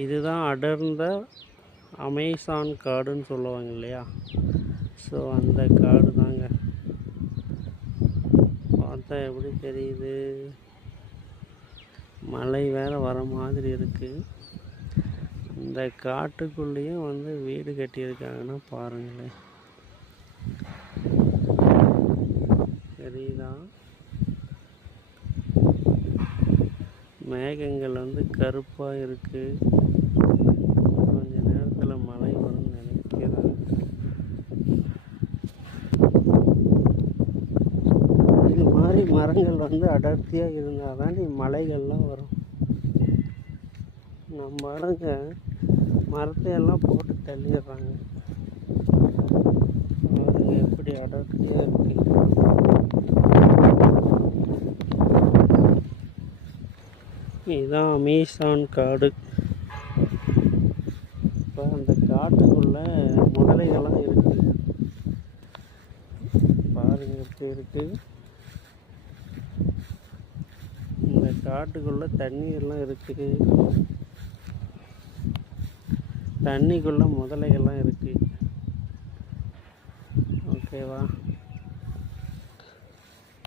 இதுதான் அடர்ந்த அமேசான் காடுன்னு சொல்லுவாங்க இல்லையா, ஸோ அந்த காடு தாங்க. பார்த்தா எப்படி தெரியுது, மழை வேறு வர மாதிரி இருக்குது. இந்த காட்டுக்குள்ளேயும் வீடு கட்டியிருக்காங்கன்னா பாருங்களேன், தெரியுதா? மேகங்கள் கருப்பாக இருக்குது. கொஞ்ச நேரத்தில் மழை வரும்னு நினைக்கிறேன். இது மாதிரி மரங்கள் அடர்த்தியாக இருந்தால் தான் மலைகள்லாம் வரும். நம்ம ஆளுங்க மரத்தையெல்லாம் போட்டு தள்ளிடுறாங்க. அதுங்க எப்படி அடர்த்தியாக இருக்கு. இதுதான் அமேசான் காடு. இப்போ அந்த காட்டுக்குள்ள முதலைகள்லாம் இருக்கு, பாருங்க எப்படி இருக்கு. இந்த காட்டுக்குள்ள தண்ணீர்லாம் இருக்குது, தண்ணிக்குள்ள முதலைகள்லாம் இருக்கு. ஓகேவா?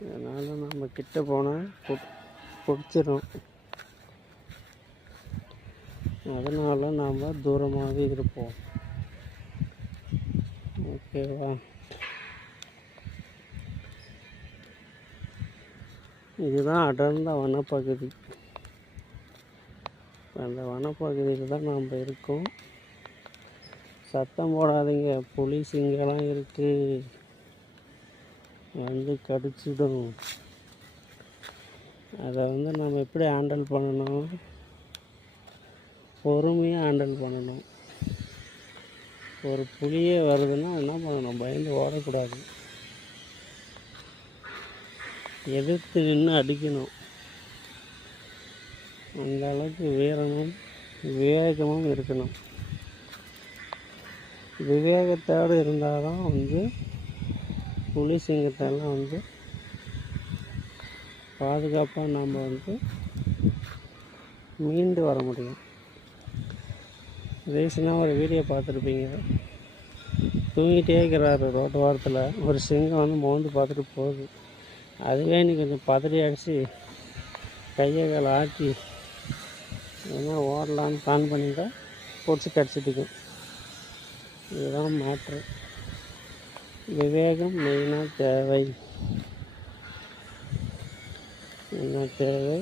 அதனால் நம்ம கிட்ட போனால் பிடிச்சிடும். அதனால் நாம் தூரமாகவே இருப்போம். ஓகேவா? இதுதான் அடர்ந்த வனப்பகுதி. அந்த வனப்பகுதியில் தான் நாம் இருக்கோம். சத்தம் போடாதீங்க, புலி சிங்கம்லாம் இருக்குது, கடிச்சிடும். அதை நம்ம எப்படி ஹேண்டில் பண்ணணும், பொறுமையாக ஹேண்டில் பண்ணணும். ஒரு புலியே வருதுன்னா என்ன பண்ணணும், பயந்து ஓடக்கூடாது, எதிர்த்து நின்று அடிக்கணும். அந்த அளவுக்கு வீரமும் விவேகமும் இருக்கணும். விவேகத்தோடு இருந்தால் தான் புலி சிங்கத்தெல்லாம் பாதுகாப்பாக நாம் மீண்டு வர முடியும். ரீசனாக ஒரு வீடியோ பார்த்துருப்பீங்க, தூங்கிட்டே இருக்கிறாரு ரோட்டு வாரத்தில், ஒரு சிங்கம் மோந்து பார்த்துட்டு போகுது. அதுவே நீ கொஞ்சம் பதறி அடித்து கையை காலை ஆட்டி ஏன்னா ஓடலான்னு பிளான் பண்ணிட்டா பிடிச்சி கடிச்சிட்டுக்கும். இதுதான் மேட்ரு. விவேகம் மெயினாக தேவை. என்ன தேவை?